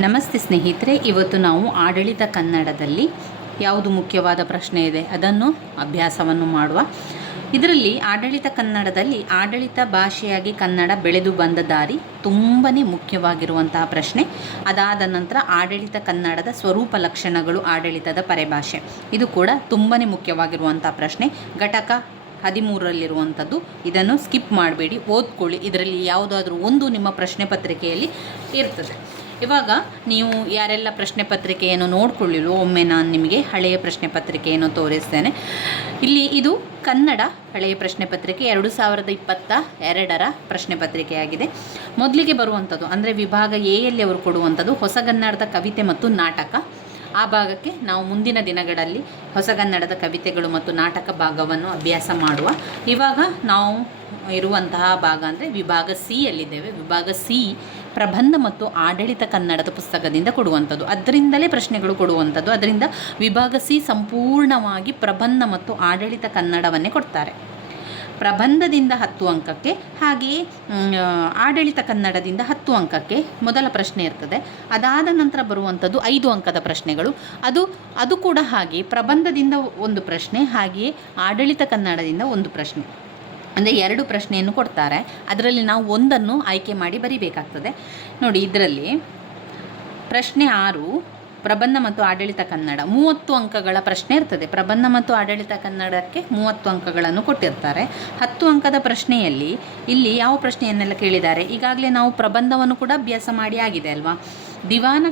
ನಮಸ್ತೆ ಸ್ನೇಹಿತರೆ, ಇವತ್ತು ನಾವು ಆಡಳಿತ ಕನ್ನಡದಲ್ಲಿ ಯಾವುದು ಮುಖ್ಯವಾದ ಪ್ರಶ್ನೆ ಇದೆ, ಅದನ್ನು ಅಭ್ಯಾಸವನ್ನು ಮಾಡುವ. ಇದರಲ್ಲಿ ಆಡಳಿತ ಕನ್ನಡದಲ್ಲಿ ಆಡಳಿತ ಭಾಷೆಯಾಗಿ ಕನ್ನಡ ಬೆಳೆದು ಬಂದ ದಾರಿ ತುಂಬಾ ಮುಖ್ಯವಾಗಿರುವಂತಹ ಪ್ರಶ್ನೆ. ಅದಾದ ನಂತರ ಆಡಳಿತ ಕನ್ನಡದ ಸ್ವರೂಪ ಲಕ್ಷಣಗಳು ಆಡಳಿತದ ಪರಿಭಾಷೆ. ಇದು ಕೂಡ ತುಂಬಾ ಮುಖ್ಯವಾಗಿರುವಂಥ ಪ್ರಶ್ನೆ. ಘಟಕ ಹದಿಮೂರರಲ್ಲಿರುವಂಥದ್ದು. ಇದನ್ನು ಸ್ಕಿಪ್ ಮಾಡಬೇಡಿ, ಓದ್ಕೊಳ್ಳಿ. ಇದರಲ್ಲಿ ಯಾವುದಾದ್ರೂ ಒಂದು ನಿಮ್ಮ ಪ್ರಶ್ನೆ ಪತ್ರಿಕೆಯಲ್ಲಿ ಇರ್ತದೆ. ಇವಾಗ ನೀವು ಯಾರೆಲ್ಲ ಪ್ರಶ್ನೆ ಪತ್ರಿಕೆಯನ್ನು ನೋಡ್ಕೊಳ್ಳಿಲ್ವೋ, ಒಮ್ಮೆ ನಾನು ನಿಮಗೆ ಹಳೆಯ ಪ್ರಶ್ನೆ ಪತ್ರಿಕೆಯನ್ನು ತೋರಿಸ್ತೇನೆ. ಇಲ್ಲಿ ಇದು ಕನ್ನಡ ಹಳೆಯ ಪ್ರಶ್ನೆ ಪತ್ರಿಕೆ, ಎರಡು ಸಾವಿರದ ಇಪ್ಪತ್ತ ಎರಡರ ಪ್ರಶ್ನೆ ಪತ್ರಿಕೆಯಾಗಿದೆ. ಮೊದಲಿಗೆ ಬರುವಂಥದ್ದು, ಅಂದರೆ ವಿಭಾಗ ಎ ಅವರು ಕೊಡುವಂಥದ್ದು ಹೊಸಗನ್ನಡದ ಕವಿತೆ ಮತ್ತು ನಾಟಕ. ಆ ಭಾಗಕ್ಕೆ ನಾವು ಮುಂದಿನ ದಿನಗಳಲ್ಲಿ ಹೊಸಗನ್ನಡದ ಕವಿತೆಗಳು ಮತ್ತು ನಾಟಕ ಭಾಗವನ್ನು ಅಭ್ಯಾಸ ಮಾಡುವ. ಇವಾಗ ನಾವು ಇರುವಂತಹ ಭಾಗ ಅಂದರೆ ವಿಭಾಗ ಸಿ ಯಲ್ಲಿದ್ದೇವೆ. ವಿಭಾಗ ಸಿ ಪ್ರಬಂಧ ಮತ್ತು ಆಡಳಿತ ಕನ್ನಡದ ಪುಸ್ತಕದಿಂದ ಕೊಡುವಂಥದ್ದು. ಅದರಿಂದಲೇ ಪ್ರಶ್ನೆಗಳು ಕೊಡುವಂಥದ್ದು. ಅದರಿಂದ ವಿಭಾಗ ಸಿ ಸಂಪೂರ್ಣವಾಗಿ ಪ್ರಬಂಧ ಮತ್ತು ಆಡಳಿತ ಕನ್ನಡವನ್ನೇ ಕೊಡ್ತಾರೆ. ಪ್ರಬಂಧದಿಂದ ಹತ್ತು ಅಂಕಕ್ಕೆ ಹಾಗೆಯೇ ಆಡಳಿತ ಕನ್ನಡದಿಂದ ಹತ್ತು ಅಂಕಕ್ಕೆ ಮೊದಲ ಪ್ರಶ್ನೆ ಇರ್ತದೆ. ಅದಾದ ನಂತರ ಬರುವಂಥದ್ದು ಐದು ಅಂಕದ ಪ್ರಶ್ನೆಗಳು. ಅದು ಅದು ಕೂಡ ಹಾಗೆ ಪ್ರಬಂಧದಿಂದ ಒಂದು ಪ್ರಶ್ನೆ, ಹಾಗೆಯೇ ಆಡಳಿತ ಕನ್ನಡದಿಂದ ಒಂದು ಪ್ರಶ್ನೆ. ಅಂದರೆ ಎರಡು ಪ್ರಶ್ನೆಯನ್ನು ಕೊಡ್ತಾರೆ. ಅದರಲ್ಲಿ ನಾವು ಒಂದನ್ನು ಆಯ್ಕೆ ಮಾಡಿ ಬರಿಬೇಕಾಗ್ತದೆ. ನೋಡಿ, ಇದರಲ್ಲಿ ಪ್ರಶ್ನೆ ಆರು, ಪ್ರಬಂಧ ಮತ್ತು ಆಡಳಿತ ಕನ್ನಡ. ಮೂವತ್ತು ಅಂಕಗಳ ಪ್ರಶ್ನೆ ಇರ್ತದೆ. ಪ್ರಬಂಧ ಮತ್ತು ಆಡಳಿತ ಕನ್ನಡಕ್ಕೆ ಮೂವತ್ತು ಅಂಕಗಳನ್ನು ಕೊಟ್ಟಿರ್ತಾರೆ. ಹತ್ತು ಅಂಕದ ಪ್ರಶ್ನೆಯಲ್ಲಿ ಇಲ್ಲಿ ಯಾವ ಪ್ರಶ್ನೆಯನ್ನೆಲ್ಲ ಕೇಳಿದ್ದಾರೆ? ಈಗಾಗಲೇ ನಾವು ಪ್ರಬಂಧವನ್ನು ಕೂಡ ಅಭ್ಯಾಸ ಮಾಡಿ ಆಗಿದೆ ಅಲ್ವಾ? ದಿವಾನ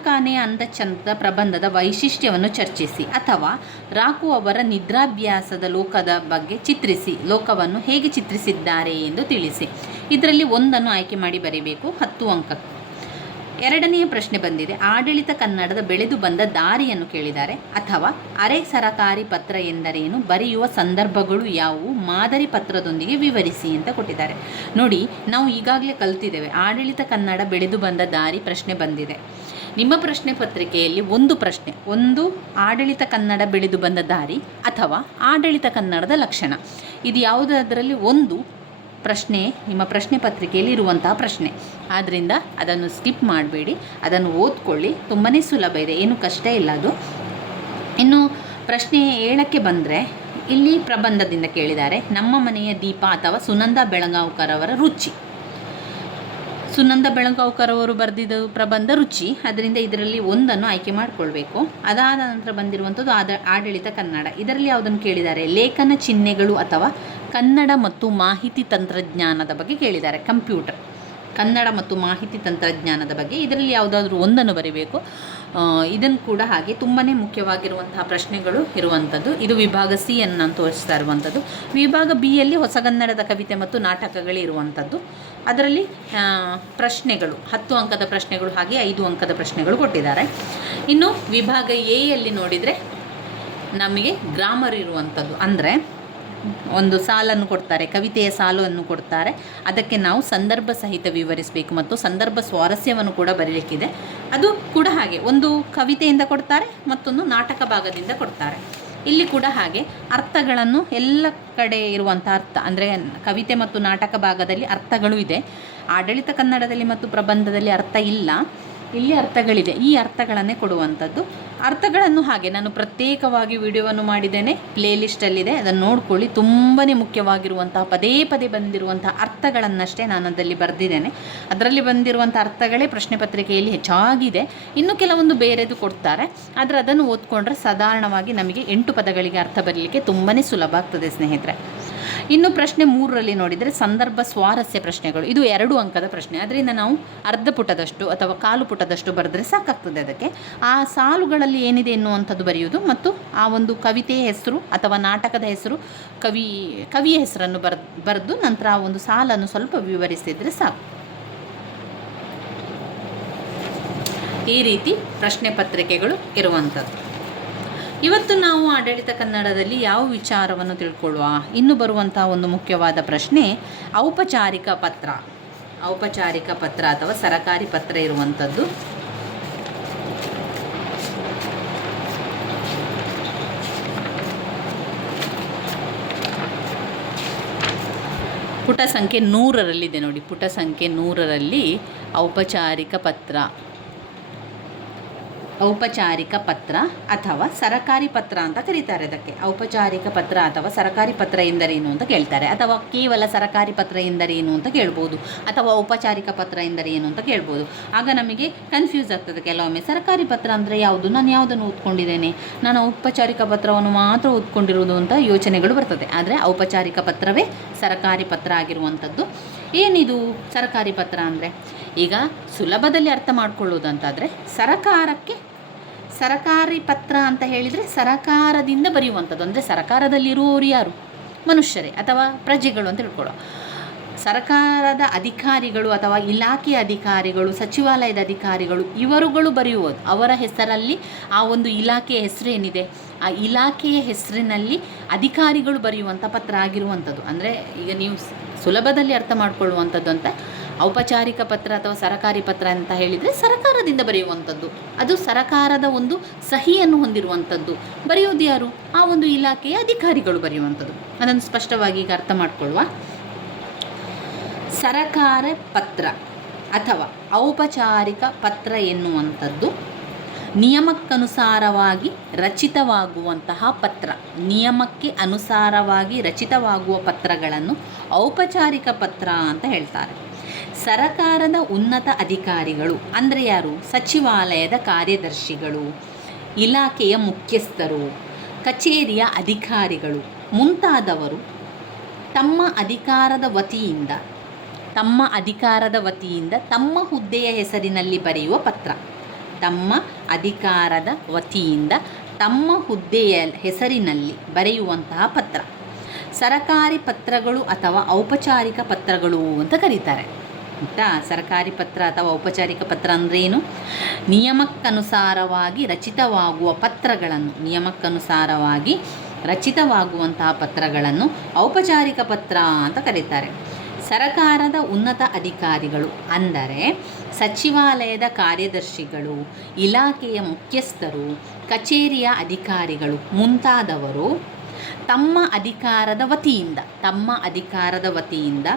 ಅಂದ ಚಂದ್ರ ಪ್ರಬಂಧದ ವೈಶಿಷ್ಟ್ಯವನ್ನು ಚರ್ಚಿಸಿ ಅಥವಾ ರಾಕು ಅವರ ನಿದ್ರಾಭ್ಯಾಸದ ಲೋಕದ ಬಗ್ಗೆ ಚಿತ್ರಿಸಿ, ಲೋಕವನ್ನು ಹೇಗೆ ಚಿತ್ರಿಸಿದ್ದಾರೆ ಎಂದು ತಿಳಿಸಿ. ಇದರಲ್ಲಿ ಒಂದನ್ನು ಆಯ್ಕೆ ಮಾಡಿ ಬರೀಬೇಕು, ಹತ್ತು ಅಂಕ. ಎರಡನೆಯ ಪ್ರಶ್ನೆ ಬಂದಿದೆ. ಆಡಳಿತ ಕನ್ನಡದ ಬೆಳೆದು ಬಂದ ದಾರಿಯನ್ನು ಕೇಳಿದ್ದಾರೆ ಅಥವಾ ಅರೆ ಸರಕಾರಿ ಪತ್ರ ಎಂದರೇನು? ಬರೆಯುವ ಸಂದರ್ಭಗಳು ಯಾವುವು? ಮಾದರಿ ಪತ್ರದೊಂದಿಗೆ ವಿವರಿಸಿ ಅಂತ ಕೊಟ್ಟಿದ್ದಾರೆ. ನೋಡಿ, ನಾವು ಈಗಾಗಲೇ ಕಲ್ತಿದ್ದೇವೆ. ಆಡಳಿತ ಕನ್ನಡ ಬೆಳೆದು ಬಂದ ದಾರಿ ಪ್ರಶ್ನೆ ಬಂದಿದೆ. ನಿಮ್ಮ ಪ್ರಶ್ನೆ ಪತ್ರಿಕೆಯಲ್ಲಿ ಒಂದು ಪ್ರಶ್ನೆ, ಒಂದು ಆಡಳಿತ ಕನ್ನಡ ಬೆಳೆದು ಬಂದ ದಾರಿ ಅಥವಾ ಆಡಳಿತ ಕನ್ನಡದ ಲಕ್ಷಣ? ಇದು ಯಾವುದಾದರಲ್ಲಿ ಒಂದು ಪ್ರಶ್ನೆ, ನಿಮ್ಮ ಪ್ರಶ್ನೆ ಪತ್ರಿಕೆಯಲ್ಲಿ ಇರುವಂತಹ ಪ್ರಶ್ನೆ. ಆದ್ದರಿಂದ ಅದನ್ನು ಸ್ಕಿಪ್ ಮಾಡಬೇಡಿ, ಅದನ್ನು ಓದ್ಕೊಳ್ಳಿ ತುಂಬಾ ಸುಲಭ ಇದೆ, ಏನು ಕಷ್ಟ ಇಲ್ಲ ಅದು. ಇನ್ನು ಪ್ರಶ್ನೆ ಏಳಕ್ಕೆ ಬಂದರೆ, ಇಲ್ಲಿ ಪ್ರಬಂಧದಿಂದ ಕೇಳಿದ್ದಾರೆ, ನಮ್ಮ ಮನೆಯ ದೀಪ ಅಥವಾ ಸುನಂದ ಬೆಳಗಾವ್ಕರ್ ಅವರ ರುಚಿ. ಸುನಂದ ಬೆಳಗಾವ್ಕರ್ ಅವರು ಬರೆದಿದ್ದು ಪ್ರಬಂಧ ರುಚಿ. ಅದರಿಂದ ಇದರಲ್ಲಿ ಒಂದನ್ನು ಆಯ್ಕೆ ಮಾಡಿಕೊಳ್ಬೇಕು. ಅದಾದ ನಂತರ ಬಂದಿರುವಂಥದ್ದು ಆದ, ಆಡಳಿತ ಕನ್ನಡ. ಇದರಲ್ಲಿ ಯಾವುದನ್ನು ಕೇಳಿದ್ದಾರೆ? ಲೇಖನ ಚಿಹ್ನೆಗಳು ಅಥವಾ ಕನ್ನಡ ಮತ್ತು ಮಾಹಿತಿ ತಂತ್ರಜ್ಞಾನದ ಬಗ್ಗೆ ಕೇಳಿದ್ದಾರೆ. ಕಂಪ್ಯೂಟರ್. ಕನ್ನಡ ಮತ್ತು ಮಾಹಿತಿ ತಂತ್ರಜ್ಞಾನದ ಬಗ್ಗೆ ಇದರಲ್ಲಿ ಯಾವುದಾದ್ರೂ ಒಂದನ್ನು ಬರೀಬೇಕು. ಇದನ್ನು ಕೂಡ ಹಾಗೆ ತುಂಬಾ ಮುಖ್ಯವಾಗಿರುವಂತಹ ಪ್ರಶ್ನೆಗಳು ಇರುವಂಥದ್ದು. ಇದು ವಿಭಾಗ ಸಿ ಅನ್ನು ನಾನು ತೋರಿಸ್ತಾ ಇರುವಂಥದ್ದು. ವಿಭಾಗ ಬಿ ಯಲ್ಲಿ ಹೊಸಗನ್ನಡದ ಕವಿತೆ ಮತ್ತು ನಾಟಕಗಳು ಇರುವಂಥದ್ದು. ಅದರಲ್ಲಿ ಪ್ರಶ್ನೆಗಳು, ಹತ್ತು ಅಂಕದ ಪ್ರಶ್ನೆಗಳು ಹಾಗೆ ಐದು ಅಂಕದ ಪ್ರಶ್ನೆಗಳು ಕೊಟ್ಟಿದ್ದಾರೆ. ಇನ್ನು ವಿಭಾಗ ಎ ಯಲ್ಲಿ ನೋಡಿದರೆ ನಮಗೆ ಗ್ರಾಮರ್ ಇರುವಂಥದ್ದು. ಅಂದರೆ ಒಂದು ಸಾಲನ್ನು ಕೊಡ್ತಾರೆ, ಕವಿತೆಯ ಸಾಲನ್ನು ಕೊಡ್ತಾರೆ. ಅದಕ್ಕೆ ನಾವು ಸಂದರ್ಭ ಸಹಿತ ವಿವರಿಸಬೇಕು ಮತ್ತು ಸಂದರ್ಭ ಸ್ವಾರಸ್ಯವನ್ನು ಕೂಡ ಬರೀಲಿಕ್ಕಿದೆ. ಅದು ಕೂಡ ಹಾಗೆ, ಒಂದು ಕವಿತೆಯಿಂದ ಕೊಡ್ತಾರೆ, ಮತ್ತೊಂದು ನಾಟಕ ಭಾಗದಿಂದ ಕೊಡ್ತಾರೆ. ಇಲ್ಲಿ ಕೂಡ ಹಾಗೆ, ಅರ್ಥಗಳನ್ನು ಎಲ್ಲ ಕಡೆ ಇರುವಂಥ ಅರ್ಥ, ಅಂದರೆ ಕವಿತೆ ಮತ್ತು ನಾಟಕ ಭಾಗದಲ್ಲಿ ಅರ್ಥಗಳು ಇದೆ. ಆಡಳಿತ ಕನ್ನಡದಲ್ಲಿ ಮತ್ತು ಪ್ರಬಂಧದಲ್ಲಿ ಅರ್ಥ ಇಲ್ಲ. ಇಲ್ಲಿ ಅರ್ಥಗಳಿದೆ. ಈ ಅರ್ಥಗಳನ್ನೇ ಕೊಡುವಂಥದ್ದು. ಅರ್ಥಗಳನ್ನು ಹಾಗೆ ನಾನು ಪ್ರತ್ಯೇಕವಾಗಿ ವಿಡಿಯೋವನ್ನು ಮಾಡಿದ್ದೇನೆ. ಪ್ಲೇಲಿಸ್ಟಲ್ಲಿದೆ. ಅದನ್ನು ನೋಡ್ಕೊಳ್ಳಿ. ತುಂಬಾ ಮುಖ್ಯವಾಗಿರುವಂತಹ, ಪದೇ ಪದೇ ಬಂದಿರುವಂತಹ ಅರ್ಥಗಳನ್ನಷ್ಟೇ ನಾನು ಅದರಲ್ಲಿ ಬರೆದಿದ್ದೇನೆ. ಅದರಲ್ಲಿ ಬಂದಿರುವಂಥ ಅರ್ಥಗಳೇ ಪ್ರಶ್ನೆ ಪತ್ರಿಕೆಯಲ್ಲಿ ಹೆಚ್ಚಾಗಿದೆ. ಇನ್ನು ಕೆಲವೊಂದು ಬೇರೆದು ಕೊಡ್ತಾರೆ. ಆದರೆ ಅದನ್ನು ಓದ್ಕೊಂಡ್ರೆ ಸಾಧಾರಣವಾಗಿ ನಮಗೆ ಎಂಟು ಪದಗಳಿಗೆ ಅರ್ಥ ಬರಲಿಕ್ಕೆ ತುಂಬಾ ಸುಲಭ ಆಗ್ತದೆ, ಸ್ನೇಹಿತರೆ. ಇನ್ನು ಪ್ರಶ್ನೆ ಮೂರರಲ್ಲಿ ನೋಡಿದರೆ ಸಂದರ್ಭ ಸ್ವಾರಸ್ಯ ಪ್ರಶ್ನೆಗಳು. ಇದು ಎರಡು ಅಂಕದ ಪ್ರಶ್ನೆ. ಅದರಿಂದ ನಾವು ಅರ್ಧ ಪುಟದಷ್ಟು ಅಥವಾ ಕಾಲು ಪುಟದಷ್ಟು ಬರೆದ್ರೆ ಸಾಕಾಗ್ತದೆ ಅದಕ್ಕೆ. ಆ ಸಾಲುಗಳಲ್ಲಿ ಏನಿದೆ ಎನ್ನುವಂಥದ್ದು ಬರೆಯುವುದು ಮತ್ತು ಆ ಒಂದು ಕವಿತೆಯ ಹೆಸರು ಅಥವಾ ನಾಟಕದ ಹೆಸರು ಕವಿ, ಕವಿಯ ಹೆಸರನ್ನು ಬರ್, ಬರೆದು ನಂತರ ಆ ಒಂದು ಸಾಲನ್ನು ಸ್ವಲ್ಪ ವಿವರಿಸಿದರೆ ಸಾಕು. ಈ ರೀತಿ ಪ್ರಶ್ನೆ ಪತ್ರಿಕೆಗಳು ಇರುವಂಥದ್ದು. ಇವತ್ತು ನಾವು ಆಡಳಿತ ಕನ್ನಡದಲ್ಲಿ ಯಾವ ವಿಚಾರವನ್ನು ತಿಳ್ಕೊಳ್ಳುವ? ಇನ್ನು ಬರುವಂತಹ ಒಂದು ಮುಖ್ಯವಾದ ಪ್ರಶ್ನೆ, ಔಪಚಾರಿಕ ಪತ್ರ. ಔಪಚಾರಿಕ ಪತ್ರ ಅಥವಾ ಸರಕಾರಿ ಪತ್ರ ಇರುವಂಥದ್ದು. ಪುಟ ಸಂಖ್ಯೆ ನೂರರಲ್ಲಿದೆ ನೋಡಿ, ಪುಟ ಸಂಖ್ಯೆ ನೂರರಲ್ಲಿ ಔಪಚಾರಿಕ ಪತ್ರ. ಔಪಚಾರಿಕ ಪತ್ರ ಅಥವಾ ಸರಕಾರಿ ಪತ್ರ ಅಂತ ಕರೀತಾರೆ ಅದಕ್ಕೆ ಔಪಚಾರಿಕ ಪತ್ರ ಅಥವಾ ಸರಕಾರಿ ಪತ್ರ ಎಂದರೇನು ಅಂತ ಕೇಳ್ತಾರೆ. ಅಥವಾ ಕೇವಲ ಸರಕಾರಿ ಪತ್ರ ಎಂದರೇನು ಅಂತ ಕೇಳ್ಬೋದು. ಅಥವಾ ಔಪಚಾರಿಕ ಪತ್ರ ಎಂದರೇನು ಅಂತ ಕೇಳ್ಬೋದು. ಆಗ ನಮಗೆ ಕನ್ಫ್ಯೂಸ್ ಆಗ್ತದೆ. ಕೆಲವೊಮ್ಮೆ ಸರಕಾರಿ ಪತ್ರ ಅಂದರೆ ಯಾವುದು? ನಾನು ಯಾವುದನ್ನು ಓದ್ಕೊಂಡಿದ್ದೇನೆ? ನಾನು ಔಪಚಾರಿಕ ಪತ್ರವನ್ನು ಮಾತ್ರ ಓದ್ಕೊಂಡಿರುವುದು ಅಂತ ಯೋಚನೆಗಳು ಬರ್ತದೆ. ಆದರೆ ಔಪಚಾರಿಕ ಪತ್ರವೇ ಸರಕಾರಿ ಪತ್ರ ಆಗಿರುವಂಥದ್ದು. ಏನಿದು ಸರಕಾರಿ ಪತ್ರ ಅಂದರೆ? ಈಗ ಸುಲಭದಲ್ಲಿ ಅರ್ಥ ಮಾಡ್ಕೊಳ್ಳೋದಂತಾದರೆ ಸರಕಾರಕ್ಕೆ ಸರಕಾರಿ ಪತ್ರ ಅಂತ ಹೇಳಿದರೆ ಸರಕಾರದಿಂದ ಬರೆಯುವಂಥದ್ದು. ಅಂದರೆ ಸರಕಾರದಲ್ಲಿರುವವರು ಯಾರು? ಮನುಷ್ಯರೇ ಅಥವಾ ಪ್ರಜೆಗಳು ಅಂತ ಹೇಳ್ಕೊಳ್ಳೋ ಸರ್ಕಾರದ ಅಧಿಕಾರಿಗಳು ಅಥವಾ ಇಲಾಖೆಯ ಅಧಿಕಾರಿಗಳು, ಸಚಿವಾಲಯದ ಅಧಿಕಾರಿಗಳು, ಇವರುಗಳು ಬರೆಯುವುದು. ಅವರ ಹೆಸರಲ್ಲಿ ಆ ಒಂದು ಇಲಾಖೆಯ ಹೆಸರೇನಿದೆ. ಆ ಇಲಾಖೆಯ ಹೆಸರಿನಲ್ಲಿ ಅಧಿಕಾರಿಗಳು ಬರೆಯುವಂಥ ಪತ್ರ ಆಗಿರುವಂಥದ್ದು. ಅಂದರೆ ಈಗ ನೀವು ಸುಲಭದಲ್ಲಿ ಅರ್ಥ ಮಾಡಿಕೊಳ್ಳುವಂಥದ್ದು ಅಂತ ಔಪಚಾರಿಕ ಪತ್ರ ಅಥವಾ ಸರಕಾರಿ ಪತ್ರ ಅಂತ ಹೇಳಿದರೆ ಸರಕಾರದಿಂದ ಬರೆಯುವಂಥದ್ದು. ಅದು ಸರಕಾರದ ಒಂದು ಸಹಿಯನ್ನು ಹೊಂದಿರುವಂಥದ್ದು. ಬರೆಯೋದು ಯಾರು? ಆ ಒಂದು ಇಲಾಖೆಯ ಅಧಿಕಾರಿಗಳು ಬರೆಯುವಂಥದ್ದು. ಅದನ್ನು ಸ್ಪಷ್ಟವಾಗಿ ಈಗ ಅರ್ಥ ಮಾಡಿಕೊಳ್ಳುವ. ಸರಕಾರ ಪತ್ರ ಅಥವಾ ಔಪಚಾರಿಕ ಪತ್ರ ಎನ್ನುವಂಥದ್ದು ನಿಯಮಕ್ಕನುಸಾರವಾಗಿ ರಚಿತವಾಗುವಂತಹ ಪತ್ರ. ನಿಯಮಕ್ಕೆ ಅನುಸಾರವಾಗಿ ರಚಿತವಾಗುವ ಪತ್ರಗಳನ್ನು ಔಪಚಾರಿಕ ಪತ್ರ ಅಂತ ಹೇಳ್ತಾರೆ. ಸರಕಾರದ ಉನ್ನತ ಅಧಿಕಾರಿಗಳು, ಅಂದರೆ ಯಾರು? ಸಚಿವಾಲಯದ ಕಾರ್ಯದರ್ಶಿಗಳು, ಇಲಾಖೆಯ ಮುಖ್ಯಸ್ಥರು, ಕಚೇರಿಯ ಅಧಿಕಾರಿಗಳು. ಮುಂತಾದವರು ತಮ್ಮ ಅಧಿಕಾರದ ವತಿಯಿಂದ, ತಮ್ಮ ಅಧಿಕಾರದ ವತಿಯಿಂದ ತಮ್ಮ ಹುದ್ದೆಯ ಹೆಸರಿನಲ್ಲಿ ಬರೆಯುವ ಪತ್ರ. ತಮ್ಮ ಅಧಿಕಾರದ ವತಿಯಿಂದ ತಮ್ಮ ಹುದ್ದೆಯ ಹೆಸರಿನಲ್ಲಿ ಬರೆಯುವಂತಹ ಪತ್ರ. ಸರಕಾರಿ ಪತ್ರಗಳು ಅಥವಾ ಔಪಚಾರಿಕ ಪತ್ರಗಳು ಅಂತ ಕರೀತಾರೆ. ಆಯಿತಾ ಸರ್ಕಾರಿ ಪತ್ರ ಅಥವಾ ಔಪಚಾರಿಕ ಪತ್ರ ಅಂದ್ರೇನು ನಿಯಮಕ್ಕನುಸಾರವಾಗಿ ರಚಿತವಾಗುವ ಪತ್ರಗಳನ್ನು, ನಿಯಮಕ್ಕನುಸಾರವಾಗಿ ರಚಿತವಾಗುವಂತಹ ಪತ್ರಗಳನ್ನು ಔಪಚಾರಿಕ ಪತ್ರ ಅಂತ ಕರೀತಾರೆ. ಸರಕಾರದ ಉನ್ನತ ಅಧಿಕಾರಿಗಳು ಅಂದರೆ ಸಚಿವಾಲಯದ ಕಾರ್ಯದರ್ಶಿಗಳು, ಇಲಾಖೆಯ ಮುಖ್ಯಸ್ಥರು, ಕಚೇರಿಯ ಅಧಿಕಾರಿಗಳು ಮುಂತಾದವರು ತಮ್ಮ ಅಧಿಕಾರದ ವತಿಯಿಂದ, ತಮ್ಮ ಅಧಿಕಾರದ ವತಿಯಿಂದ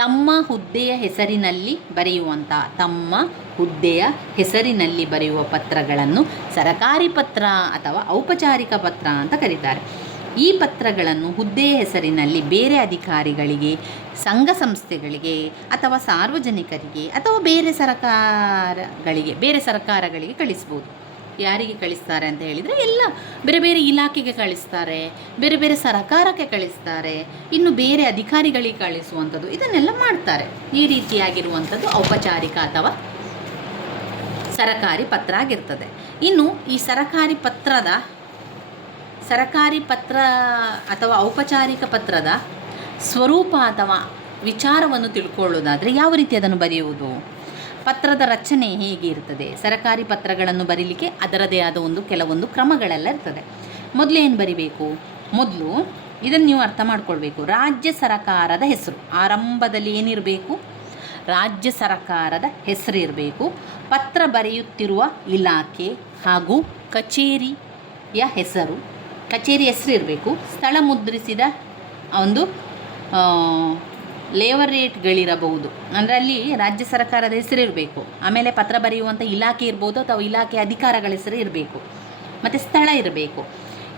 ತಮ್ಮ ಹುದ್ದೆಯ ಹೆಸರಿನಲ್ಲಿ ಬರೆಯುವಂಥ ತಮ್ಮ ಹುದ್ದೆಯ ಹೆಸರಿನಲ್ಲಿ ಬರೆಯುವ ಪತ್ರಗಳನ್ನು ಸರಕಾರಿ ಪತ್ರ ಅಥವಾ ಔಪಚಾರಿಕ ಪತ್ರ ಅಂತ ಕರೀತಾರೆ. ಈ ಪತ್ರಗಳನ್ನು ಹುದ್ದೆಯ ಹೆಸರಿನಲ್ಲಿ ಬೇರೆ ಅಧಿಕಾರಿಗಳಿಗೆ, ಸಂಘ ಸಂಸ್ಥೆಗಳಿಗೆ ಅಥವಾ ಸಾರ್ವಜನಿಕರಿಗೆ ಅಥವಾ ಬೇರೆ ಸರಕಾರಗಳಿಗೆ, ಬೇರೆ ಸರ್ಕಾರಗಳಿಗೆ ಕಳಿಸ್ಬೋದು. ಯಾರಿಗೆ ಕಳಿಸ್ತಾರೆ ಅಂತ ಹೇಳಿದರೆ ಎಲ್ಲ ಬೇರೆ ಬೇರೆ ಇಲಾಖೆಗೆ ಕಳಿಸ್ತಾರೆ, ಬೇರೆ ಬೇರೆ ಸರಕಾರಕ್ಕೆ ಕಳಿಸ್ತಾರೆ, ಇನ್ನು ಬೇರೆ ಅಧಿಕಾರಿಗಳಿಗೆ ಕಳಿಸುವಂಥದ್ದು, ಇದನ್ನೆಲ್ಲ ಮಾಡ್ತಾರೆ. ಈ ರೀತಿಯಾಗಿರುವಂಥದ್ದು ಔಪಚಾರಿಕ ಅಥವಾ ಸರಕಾರಿ ಪತ್ರ ಆಗಿರ್ತದೆ. ಇನ್ನು ಈ ಸರಕಾರಿ ಪತ್ರದ, ಸರಕಾರಿ ಪತ್ರ ಅಥವಾ ಔಪಚಾರಿಕ ಪತ್ರದ ಸ್ವರೂಪ ಅಥವಾ ವಿಚಾರವನ್ನು ತಿಳ್ಕೊಳ್ಳೋದಾದರೆ ಯಾವ ರೀತಿ ಅದನ್ನು ಬರೆಯುವುದು? ಪತ್ರದ ರಚನೆ ಹೇಗೆ ಇರ್ತದೆ? ಸರಕಾರಿ ಪತ್ರಗಳನ್ನು ಬರೀಲಿಕ್ಕೆ ಅದರದೇ ಆದ ಒಂದು ಕೆಲವೊಂದು ಕ್ರಮಗಳೆಲ್ಲ ಇರ್ತದೆ. ಮೊದಲು ಏನು ಬರಿಬೇಕು? ಮೊದಲು ಇದನ್ನು ನೀವು ಅರ್ಥ ಮಾಡ್ಕೊಳ್ಬೇಕು. ರಾಜ್ಯ ಸರಕಾರದ ಹೆಸರು. ಆರಂಭದಲ್ಲಿ ಏನಿರಬೇಕು? ರಾಜ್ಯ ಸರಕಾರದ ಹೆಸರು ಇರಬೇಕು. ಪತ್ರ ಬರೆಯುತ್ತಿರುವ ಇಲಾಖೆ ಹಾಗೂ ಕಚೇರಿಯ ಹೆಸರು. ಕಚೇರಿ ಹೆಸರು ಇರಬೇಕು. ಸ್ಥಳ ಮುದ್ರಿಸಿದ ಒಂದು ಲೇವರ್ ರೇಟ್ಗಳಿರಬಹುದು. ಅಂದರೆ ಅಲ್ಲಿ ರಾಜ್ಯ ಸರ್ಕಾರದ ಹೆಸರು ಇರಬೇಕು. ಆಮೇಲೆ ಪತ್ರ ಬರೆಯುವಂಥ ಇಲಾಖೆ ಇರ್ಬೋದು ಅಥವಾ ಇಲಾಖೆ ಅಧಿಕಾರಗಳ ಹೆಸರು ಇರಬೇಕು. ಮತ್ತು ಸ್ಥಳ ಇರಬೇಕು.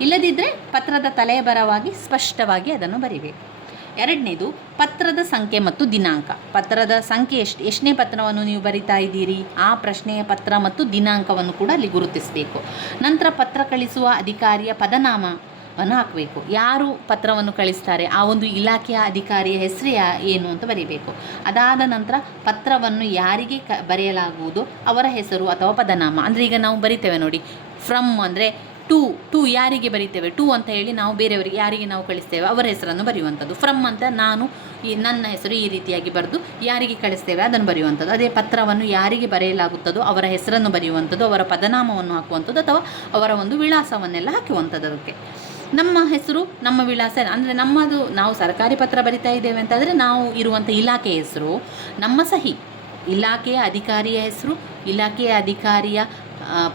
ಇಲ್ಲದಿದ್ದರೆ ಪತ್ರದ ತಲೆಬರವಾಗಿ ಸ್ಪಷ್ಟವಾಗಿ ಅದನ್ನು ಬರಿಬೇಕು. ಎರಡನೇದು, ಪತ್ರದ ಸಂಖ್ಯೆ ಮತ್ತು ದಿನಾಂಕ. ಪತ್ರದ ಸಂಖ್ಯೆ ಎಷ್ಟು, ಎಷ್ಟನೇ ಪತ್ರವನ್ನು ನೀವು ಬರಿತಾ ಇದ್ದೀರಿ? ಆ ಪ್ರಶ್ನೆಯ ಪತ್ರ ಮತ್ತು ದಿನಾಂಕವನ್ನು ಕೂಡ ಅಲ್ಲಿ ಗುರುತಿಸಬೇಕು. ನಂತರ ಪತ್ರ ಕಳಿಸುವ ಅಧಿಕಾರಿಯ ಪದನಾಮವನ್ನು ಹಾಕಬೇಕು. ಯಾರು ಪತ್ರವನ್ನು ಕಳಿಸ್ತಾರೆ? ಆ ಒಂದು ಇಲಾಖೆಯ ಅಧಿಕಾರಿಯ ಹೆಸರು ಏನು ಅಂತ ಬರೀಬೇಕು. ಅದಾದ ನಂತರ ಪತ್ರವನ್ನು ಯಾರಿಗೆ ಕ, ಬರೆಯಲಾಗುವುದು? ಅವರ ಹೆಸರು ಅಥವಾ ಪದನಾಮ. ಅಂದರೆ ಈಗ ನಾವು ಬರಿತೇವೆ ನೋಡಿ. ಫ್ರಮ್ ಅಂದರೆ ಟು ಟು ಯಾರಿಗೆ ಬರಿತೇವೆ? ಟು ಅಂತ ಹೇಳಿ ನಾವು ಬೇರೆಯವರಿಗೆ, ಯಾರಿಗೆ ನಾವು ಕಳಿಸ್ತೇವೆ? ಅವರ ಹೆಸರನ್ನು ಬರೆಯುವಂಥದ್ದು. ಫ್ರಮ್ ಅಂತ ನಾನು ಈ, ನನ್ನ ಹೆಸರು ಈ ರೀತಿಯಾಗಿ ಬರೆದು ಯಾರಿಗೆ ಕಳಿಸ್ತೇವೆ? ಅದನ್ನು ಬರೆಯುವಂಥದ್ದು. ಅದೇ ಪತ್ರವನ್ನು ಯಾರಿಗೆ ಬರೆಯಲಾಗುತ್ತದೋ ಅವರ ಹೆಸರನ್ನು ಬರೆಯುವಂಥದ್ದು, ಅವರ ಪದನಾಮವನ್ನು ಹಾಕುವಂಥದ್ದು ಅಥವಾ ಅವರ ಒಂದು ವಿಳಾಸವನ್ನೆಲ್ಲ ಹಾಕುವಂಥದ್ದು ಅದಕ್ಕೆ. ನಮ್ಮ ಹೆಸರು, ನಮ್ಮ ವಿಳಾಸ, ಅಂದರೆ ನಮ್ಮದು ನಾವು ಸರ್ಕಾರಿ ಪತ್ರ ಬರಿತಾ ಇದ್ದೇವೆ ಅಂತಂದರೆ ನಾವು ಇರುವಂಥ ಇಲಾಖೆ ಹೆಸರು, ನಮ್ಮ ಸಹಿ, ಇಲಾಖೆಯ ಅಧಿಕಾರಿಯ ಹೆಸರು, ಇಲಾಖೆಯ ಅಧಿಕಾರಿಯ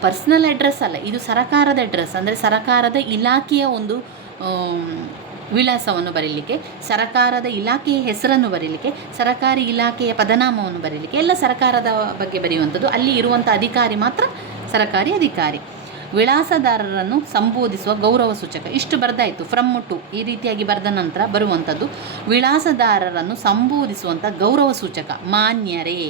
ಪರ್ಸ್ನಲ್ ಅಡ್ರೆಸ್ ಅಲ್ಲ, ಇದು ಸರಕಾರದ ಅಡ್ರೆಸ್ ಅಂದರೆ ಸರಕಾರದ ಇಲಾಖೆಯ ಒಂದು ವಿಳಾಸವನ್ನು ಬರೀಲಿಕ್ಕೆ, ಸರಕಾರದ ಇಲಾಖೆಯ ಹೆಸರನ್ನು ಬರೀಲಿಕ್ಕೆ, ಸರಕಾರಿ ಇಲಾಖೆಯ ಪದನಾಮವನ್ನು ಬರೀಲಿಕ್ಕೆ, ಎಲ್ಲ ಸರಕಾರದ ಬಗ್ಗೆ ಬರೆಯುವಂಥದ್ದು, ಅಲ್ಲಿ ಇರುವಂಥ ಅಧಿಕಾರಿ ಮಾತ್ರ ಸರಕಾರಿ ಅಧಿಕಾರಿ. ವಿಳಾಸದಾರರನ್ನು ಸಂಬೋಧಿಸುವ ಗೌರವ ಸೂಚಕ. ಇಷ್ಟು ಬರ್ದಾಯಿತು. ಫ್ರಮ್ ಟು ಈ ರೀತಿಯಾಗಿ ಬರೆದ ನಂತರ ಬರುವಂಥದ್ದು ವಿಳಾಸದಾರರನ್ನು ಸಂಬೋಧಿಸುವಂಥ ಗೌರವ ಸೂಚಕ. ಮಾನ್ಯರೇ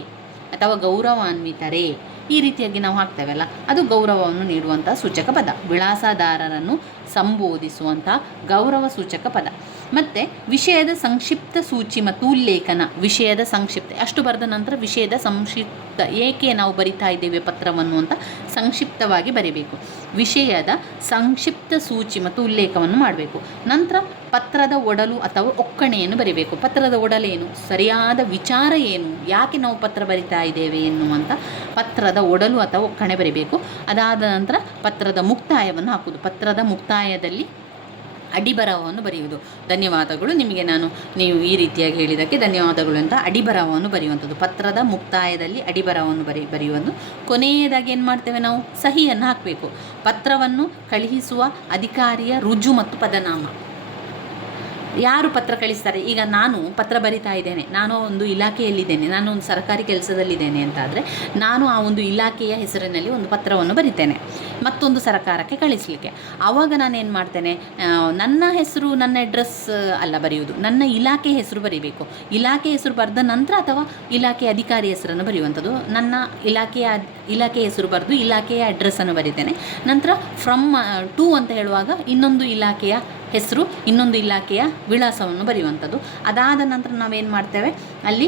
ಅಥವಾ ಗೌರವಾನ್ವಿತರೇ. ಈ ರೀತಿಯಾಗಿ ನಾವು ಹಾಕ್ತೇವಲ್ಲ. ಅದು ಗೌರವವನ್ನು ನೀಡುವಂಥ ಸೂಚಕ ಪದ. ವಿಳಾಸದಾರರನ್ನು ಸಂಬೋಧಿಸುವಂಥ ಗೌರವ ಸೂಚಕ ಪದ. ಮತ್ತು ವಿಷಯದ ಸಂಕ್ಷಿಪ್ತ ಸೂಚಿ ಮತ್ತು ಉಲ್ಲೇಖನ, ವಿಷಯದ ಸಂಕ್ಷಿಪ್ತ, ಅಷ್ಟು ಬರೆದ ನಂತರ ವಿಷಯದ ಸಂಕ್ಷಿಪ್ತ, ಏಕೆ ನಾವು ಬರಿತಾ ಇದ್ದೇವೆ ಪತ್ರವನ್ನು ಅಂತ ಸಂಕ್ಷಿಪ್ತವಾಗಿ ಬರೀಬೇಕು. ವಿಷಯದ ಸಂಕ್ಷಿಪ್ತ ಸೂಚಿ ಮತ್ತು ಉಲ್ಲೇಖವನ್ನು ಮಾಡಬೇಕು. ನಂತರ ಪತ್ರದ ಒಡಲು ಅಥವಾ ಒಕ್ಕಣೆಯನ್ನು ಬರೀಬೇಕು. ಪತ್ರದ ಒಡಲೇನು? ಸರಿಯಾದ ವಿಚಾರ ಏನು? ಯಾಕೆ ನಾವು ಪತ್ರ ಬರಿತಾ ಇದ್ದೇವೆ ಎನ್ನುವಂಥ ಪತ್ರದ ಒಡಲು ಅಥವಾ ಒಕ್ಕಣೆ ಬರೀಬೇಕು. ಅದಾದ ನಂತರ ಪತ್ರದ ಮುಕ್ತಾಯವನ್ನು ಹಾಕುವುದು. ಪತ್ರದ ಮುಕ್ತಾಯದಲ್ಲಿ ಅಡಿಬರಹವನ್ನು ಬರೆಯುವುದು. ಧನ್ಯವಾದಗಳು. ನಿಮಗೆ ನಾನು ನೀವು ಈ ರೀತಿಯಾಗಿ ಹೇಳಿದ್ದಕ್ಕೆ ಧನ್ಯವಾದಗಳು ಅಂತ ಅಡಿಬರಹವನ್ನು ಬರೆಯುವಂಥದ್ದು. ಪತ್ರದ ಮುಕ್ತಾಯದಲ್ಲಿ ಅಡಿಬರಹವನ್ನು ಬರಿ ಬರೆಯುವುದು ಕೊನೆಯದಾಗಿ ಏನು ಮಾಡ್ತೇವೆ ನಾವು? ಸಹಿಯನ್ನು ಹಾಕಬೇಕು. ಪತ್ರವನ್ನು ಕಳುಹಿಸುವ ಅಧಿಕಾರಿಯ ರುಜು ಮತ್ತು ಪದನಾಮ. ಯಾರು ಪತ್ರ ಕಳಿಸ್ತಾರೆ? ಈಗ ನಾನು ಪತ್ರ ಬರಿತಾ ಇದ್ದೇನೆ. ನಾನು ಒಂದು ಇಲಾಖೆಯಲ್ಲಿದ್ದೇನೆ. ನಾನು ಒಂದು ಸರ್ಕಾರಿ ಕೆಲಸದಲ್ಲಿದ್ದೇನೆ ಅಂತಾದರೆ ನಾನು ಆ ಒಂದು ಇಲಾಖೆಯ ಹೆಸರಿನಲ್ಲಿ ಒಂದು ಪತ್ರವನ್ನು ಬರಿತೇನೆ. ಮತ್ತೊಂದು ಸರ್ಕಾರಕ್ಕೆ ಕಳಿಸಲಿಕ್ಕೆ. ಆವಾಗ ನಾನು ಏನು ಮಾಡ್ತೇನೆ ನನ್ನ ಹೆಸರು, ನನ್ನ ಅಡ್ರೆಸ್ ಅಲ್ಲ ಬರೆಯುವುದು. ನನ್ನ ಇಲಾಖೆ ಹೆಸರು ಬರೀಬೇಕು. ಇಲಾಖೆ ಹೆಸರು ಬರೆದ ನಂತರ ಅಥವಾ ಇಲಾಖೆ ಅಧಿಕಾರಿ ಹೆಸರನ್ನು ಬರೆಯುವಂಥದ್ದು. ನನ್ನ ಇಲಾಖೆಯ ಇಲಾಖೆ ಹೆಸರು ಬರೆದು ಇಲಾಖೆಯ ಅಡ್ರೆಸ್ಸನ್ನು ಬರಿತೇನೆ. ನಂತರ ಫ್ರಮ್ ಟು ಅಂತ ಹೇಳುವಾಗ ಇನ್ನೊಂದು ಇಲಾಖೆಯ ಹೆಸರು ಇನ್ನೊಂದು ಇಲಾಖೆಯ ವಿಳಾಸವನ್ನು ಬರೆಯುವಂಥದ್ದು. ಅದಾದ ನಂತರ ನಾವೇನು ಮಾಡ್ತೇವೆ? ಅಲ್ಲಿ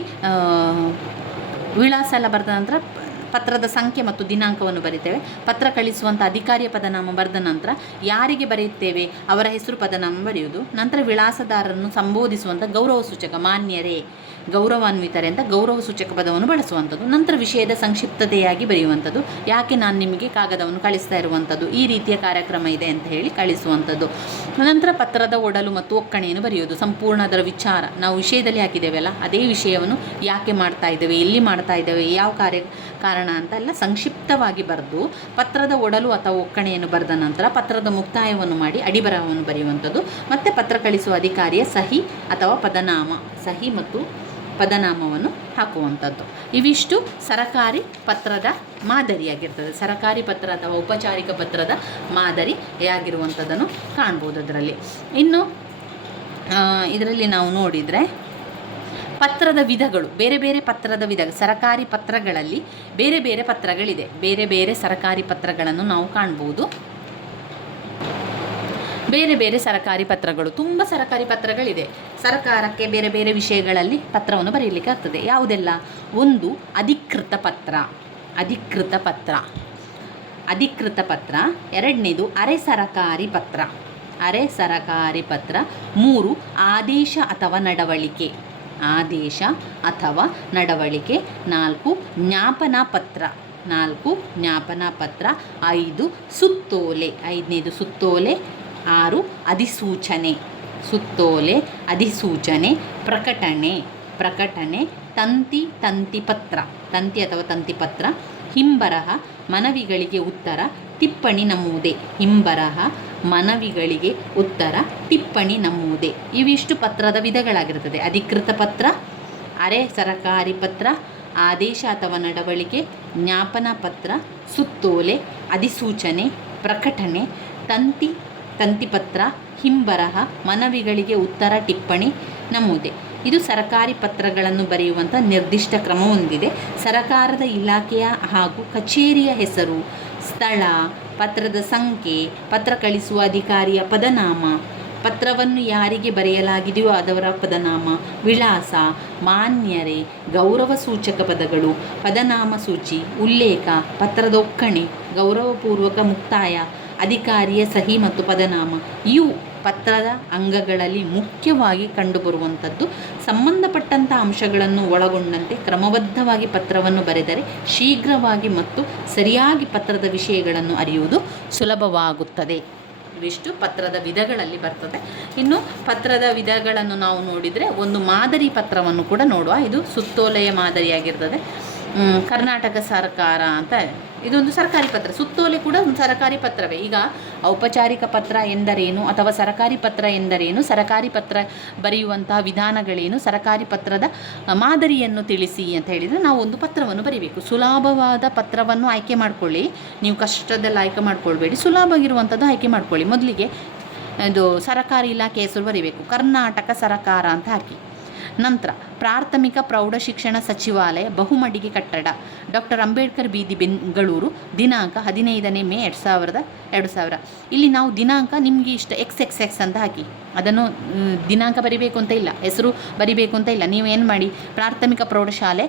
ವಿಳಾಸ ಎಲ್ಲ ಬರೆದ ನಂತರ ಪತ್ರದ ಸಂಖ್ಯೆ ಮತ್ತು ದಿನಾಂಕವನ್ನು ಬರಿತೇವೆ. ಪತ್ರ ಕಳಿಸುವಂಥ ಅಧಿಕಾರಿಯ ಪದನಾಮ ಬರೆದ ನಂತರ ಯಾರಿಗೆ ಬರೆಯುತ್ತೇವೆ? ಅವರ ಹೆಸರು ಪದನಾಮ ಬರೆಯುವುದು. ನಂತರ ವಿಳಾಸದಾರರನ್ನು ಸಂಬೋಧಿಸುವಂಥ ಗೌರವ ಸೂಚಕ ಮಾನ್ಯರೇ. ಗೌರವಾನ್ವಿತರೆ ಅಂತ ಗೌರವ ಸೂಚಕ ಪದವನ್ನು ಬಳಸುವಂಥದ್ದು. ನಂತರ ವಿಷಯದ ಸಂಕ್ಷಿಪ್ತತೆಯಾಗಿ ಬರೆಯುವಂಥದ್ದು. ಯಾಕೆ ನಾನು ನಿಮಗೆ ಕಾಗದವನ್ನು ಕಳಿಸ್ತಾ ಇರುವಂಥದ್ದು? ಈ ರೀತಿಯ ಕಾರ್ಯಕ್ರಮ ಇದೆ ಅಂತ ಹೇಳಿ ಕಳಿಸುವಂಥದ್ದು. ನಂತರ ಪತ್ರದ ಒಡಲು ಮತ್ತು ಒಕ್ಕಣೆಯನ್ನು ಬರೆಯುವುದು. ಸಂಪೂರ್ಣ ಅದರ ವಿಚಾರ. ನಾವು ವಿಷಯದಲ್ಲಿ ಹಾಕಿದ್ದೇವೆಲ್ಲ, ಅದೇ ವಿಷಯವನ್ನು ಯಾಕೆ ಮಾಡ್ತಾ ಇದ್ದೇವೆ? ಎಲ್ಲಿ ಮಾಡ್ತಾ ಇದ್ದೇವೆ? ಯಾವ ಕಾರ್ಯ ಕಾರಣ ಅಂತ ಎಲ್ಲ ಸಂಕ್ಷಿಪ್ತವಾಗಿ ಬರೆದು ಪತ್ರದ ಒಡಲು ಅಥವಾ ಒಕ್ಕಣೆಯನ್ನು ಬರೆದ ನಂತರ ಪತ್ರದ ಮುಕ್ತಾಯವನ್ನು ಮಾಡಿ ಅಡಿಬರಹವನ್ನು ಬರೆಯುವಂಥದ್ದು. ಮತ್ತು ಪತ್ರ ಕಳಿಸುವ ಅಧಿಕಾರಿಯ ಸಹಿ ಅಥವಾ ಪದನಾಮ, ಸಹಿ ಮತ್ತು ಪದನಾಮವನ್ನು ಹಾಕುವಂಥದ್ದು. ಇವಿಷ್ಟು ಸರಕಾರಿ ಪತ್ರದ ಮಾದರಿಯಾಗಿರ್ತದೆ. ಸರಕಾರಿ ಪತ್ರ ಅಥವಾ ಔಪಚಾರಿಕ ಪತ್ರದ ಮಾದರಿಯಾಗಿರುವಂಥದ್ದನ್ನು ಕಾಣ್ಬೋದು ಅದರಲ್ಲಿ. ಇನ್ನು ಇದರಲ್ಲಿ ನಾವು ನೋಡಿದರೆ ಪತ್ರದ ವಿಧಗಳು, ಬೇರೆ ಬೇರೆ ಪತ್ರದ ವಿಧ ಸರಕಾರಿ ಪತ್ರಗಳಲ್ಲಿ ಬೇರೆ ಬೇರೆ ಪತ್ರಗಳಿದೆ. ಬೇರೆ ಬೇರೆ ಸರಕಾರಿ ಪತ್ರಗಳನ್ನು ನಾವು ಕಾಣ್ಬೋದು. ಬೇರೆ ಬೇರೆ ಸರಕಾರಿ ಪತ್ರಗಳು, ತುಂಬ ಸರಕಾರಿ ಪತ್ರಗಳಿದೆ. ಸರ್ಕಾರಕ್ಕೆ ಬೇರೆ ಬೇರೆ ವಿಷಯಗಳಲ್ಲಿ ಪತ್ರವನ್ನು ಬರೆಯಲಿಕ್ಕೆ ಆಗ್ತದೆ. ಯಾವುದೆಲ್ಲ? ಒಂದು ಅಧಿಕೃತ ಪತ್ರ ಅಧಿಕೃತ ಪತ್ರ ಅಧಿಕೃತ ಪತ್ರ. ಎರಡನೇದು ಅರೆ ಸರಕಾರಿ ಪತ್ರ, ಅರೆ ಸರಕಾರಿ ಪತ್ರ. ಮೂರು ಆದೇಶ ಅಥವಾ ನಡವಳಿಕೆ. ಆದೇಶ ಅಥವಾ ನಡವಳಿಕೆ. ನಾಲ್ಕು, ಜ್ಞಾಪನ ಪತ್ರ. ನಾಲ್ಕು, ಜ್ಞಾಪನ ಪತ್ರ. ಐದು, ಸುತ್ತೋಲೆ. ಐದನೇದು ಸುತ್ತೋಲೆ. ಆರು, ಅಧಿಸೂಚನೆ. ಸುತ್ತೋಲೆ, ಅಧಿಸೂಚನೆ, ಪ್ರಕಟಣೆ. ಪ್ರಕಟಣೆ, ತಂತಿ ತಂತಿ ಪತ್ರ. ತಂತಿ ಅಥವಾ ತಂತಿ ಪತ್ರ. ಹಿಂಬರಹ, ಮನವಿಗಳಿಗೆ ಉತ್ತರ. ಟಿಪ್ಪಣಿ ನಮೂದೆ. ಹಿಂಬರಹ ಮನವಿಗಳಿಗೆ ಉತ್ತರ, ಟಿಪ್ಪಣಿ ನಮೂದೆ. ಇವಿಷ್ಟು ಪತ್ರದ ವಿಧಗಳಾಗಿರುತ್ತದೆ. ಅಧಿಕೃತ ಪತ್ರ, ಅರೆ ಸರಕಾರಿ ಪತ್ರ, ಆದೇಶ ಅಥವಾ ನಡವಳಿಕೆ, ಜ್ಞಾಪನಾ ಪತ್ರ, ಸುತ್ತೋಲೆ, ಅಧಿಸೂಚನೆ, ಪ್ರಕಟಣೆ, ತಂತಿ, ತಂತಿಪತ್ರ, ಹಿಂಬರಹ, ಮನವಿಗಳಿಗೆ ಉತ್ತರ, ಟಿಪ್ಪಣಿ ನಮೂದೆ. ಇದು ಸರಕಾರಿ ಪತ್ರಗಳನ್ನು ಬರೆಯುವಂಥ ನಿರ್ದಿಷ್ಟ ಕ್ರಮ ಹೊಂದಿದೆ ಸರಕಾರದ ಇಲಾಖೆಯ ಹಾಗೂ ಕಚೇರಿಯ ಹೆಸರು, ಸ್ಥಳ ಪತ್ರದ ಸಂಖ್ಯೆ, ಪತ್ರ ಕಳಿಸುವ ಅಧಿಕಾರಿಯ ಪದನಾಮ, ಪತ್ರವನ್ನು ಯಾರಿಗೆ ಬರೆಯಲಾಗಿದೆಯೋ ಅದವರ ಪದನಾಮ, ವಿಳಾಸ, ಮಾನ್ಯರೆ, ಗೌರವ ಸೂಚಕ ಪದಗಳು, ಪದನಾಮ ಸೂಚಿ, ಉಲ್ಲೇಖ, ಪತ್ರದ ಒಕ್ಕಣೆ, ಗೌರವಪೂರ್ವಕ ಮುಕ್ತಾಯ, ಅಧಿಕಾರಿಯ ಸಹಿ ಮತ್ತು ಪದನಾಮ, ಇವು ಪತ್ರದ ಅಂಗಗಳಲ್ಲಿ ಮುಖ್ಯವಾಗಿ ಕಂಡುಬರುವಂಥದ್ದು. ಸಂಬಂಧಪಟ್ಟಂಥ ಅಂಶಗಳನ್ನು ಒಳಗೊಂಡಂತೆ ಕ್ರಮಬದ್ಧವಾಗಿ ಪತ್ರವನ್ನು ಬರೆದರೆ ಶೀಘ್ರವಾಗಿ ಮತ್ತು ಸರಿಯಾಗಿ ಪತ್ರದ ವಿಷಯಗಳನ್ನು ಅರಿಯುವುದು ಸುಲಭವಾಗುತ್ತದೆ. ಇವಿಷ್ಟು ಪತ್ರದ ವಿಧಗಳಲ್ಲಿ ಬರ್ತದೆ. ಇನ್ನು ಪತ್ರದ ವಿಧಗಳನ್ನು ನಾವು ನೋಡಿದರೆ ಒಂದು ಮಾದರಿ ಪತ್ರವನ್ನು ಕೂಡ ನೋಡುವ. ಇದು ಸುತ್ತೋಲೆಯ ಮಾದರಿಯಾಗಿರ್ತದೆ. ಕರ್ನಾಟಕ ಸರ್ಕಾರ ಅಂತ ಇದೊಂದು ಸರ್ಕಾರಿ ಪತ್ರ. ಸುತ್ತೋಲೆ ಕೂಡ ಒಂದು ಸರ್ಕಾರಿ ಪತ್ರವೇ. ಈಗ ಔಪಚಾರಿಕ ಪತ್ರ ಎಂದರೇನು ಅಥವಾ ಸರಕಾರಿ ಪತ್ರ ಎಂದರೇನು? ಸರಕಾರಿ ಪತ್ರ ಬರೆಯುವಂತಹ ವಿಧಾನಗಳೇನು? ಸರಕಾರಿ ಪತ್ರದ ಮಾದರಿಯನ್ನು ತಿಳಿಸಿ ಅಂತ ಹೇಳಿದರೆ ನಾವು ಒಂದು ಪತ್ರವನ್ನು ಬರೀಬೇಕು. ಸುಲಭವಾದ ಪತ್ರವನ್ನು ಆಯ್ಕೆ ಮಾಡಿಕೊಳ್ಳಿ. ನೀವು ಕಷ್ಟದಲ್ಲಿ ಆಯ್ಕೆ ಮಾಡ್ಕೊಳ್ಬೇಡಿ. ಸುಲಭವಾಗಿರುವಂಥದ್ದು ಆಯ್ಕೆ ಮಾಡಿಕೊಳ್ಳಿ. ಮೊದಲಿಗೆ ಇದು ಸರಕಾರಿ ಇಲಾಖೆ ಹೆಸರು ಬರೀಬೇಕು. ಕರ್ನಾಟಕ ಸರಕಾರ ಅಂತ ಹಾಕಿ. ನಂತರ ಪ್ರಾಥಮಿಕ ಪ್ರೌಢಶಿಕ್ಷಣ ಸಚಿವಾಲಯ ಬಹುಮಡಿಗೆ ಕಟ್ಟಡ. ಡಾಕ್ಟರ್ ಅಂಬೇಡ್ಕರ್ ಬೀದಿ ಬೆಂಗಳೂರು, ದಿನಾಂಕ ಹದಿನೈದನೇ ಮೇ ಎರಡು ಸಾವಿರದ ಎರಡು ಸಾವಿರ. ಇಲ್ಲಿ ನಾವು ದಿನಾಂಕ ನಿಮಗೆ ಇಷ್ಟ ಎಕ್ಸ್ ಎಕ್ಸ್ ಎಕ್ಸ್ ಅಂತ ಹಾಕಿ. ಅದನ್ನು ದಿನಾಂಕ ಬರಿಬೇಕು ಅಂತ ಇಲ್ಲ, ಹೆಸರು ಬರಿಬೇಕು ಅಂತ ಇಲ್ಲ. ನೀವು ಏನು ಮಾಡಿ, ಪ್ರಾಥಮಿಕ ಪ್ರೌಢಶಾಲೆ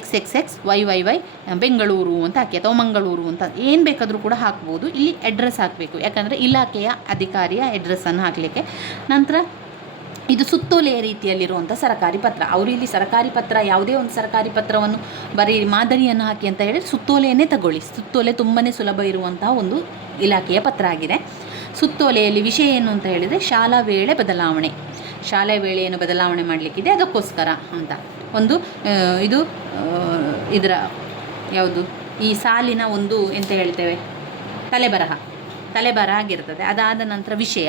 X X X Y Y Y Bengaluru ಅಂತ ಹಾಕಿ ಅಥವಾ ಮಂಗಳೂರು ಅಂತ ಏನು ಬೇಕಾದರೂ ಕೂಡ ಹಾಕ್ಬೋದು. ಇಲ್ಲಿ ಅಡ್ರೆಸ್ ಹಾಕಬೇಕು. ಯಾಕಂದರೆ ಇಲಾಖೆಯ ಅಧಿಕಾರಿಯ ಅಡ್ರೆಸ್ಸನ್ನು ಹಾಕಲಿಕ್ಕೆ. ನಂತರ ಇದು ಸುತ್ತೋಲೆಯ ರೀತಿಯಲ್ಲಿರುವಂಥ ಸರಕಾರಿ ಪತ್ರ. ಅವರು ಇಲ್ಲಿ ಸರಕಾರಿ ಪತ್ರ, ಯಾವುದೇ ಒಂದು ಸರಕಾರಿ ಪತ್ರವನ್ನು ಬರೀ ಮಾದರಿಯನ್ನು ಹಾಕಿ ಅಂತ ಹೇಳಿ ಸುತ್ತೋಲೆಯನ್ನೇ ತಗೊಳ್ಳಿ. ಸುತ್ತೋಲೆ ತುಂಬಾ ಸುಲಭ ಇರುವಂತಹ ಒಂದು ಇಲಾಖೆಯ ಪತ್ರ ಆಗಿದೆ. ಸುತ್ತೋಲೆಯಲ್ಲಿ ವಿಷಯ ಏನು ಅಂತ ಹೇಳಿದರೆ ಶಾಲಾ ವೇಳೆ ಬದಲಾವಣೆ. ಶಾಲೆ ವೇಳೆಯನ್ನು ಬದಲಾವಣೆ ಮಾಡಲಿಕ್ಕಿದೆ, ಅದಕ್ಕೋಸ್ಕರ ಅಂತ. ಒಂದು ಇದು ಇದರ, ಯಾವುದು? ಈ ಸಾಲಿನ ಒಂದು, ಎಂತ ಹೇಳ್ತೇವೆ? ತಲೆಬರಹ. ತಲೆಬರ ಆಗಿರ್ತದೆ. ಅದಾದ ನಂತರ ವಿಷಯ.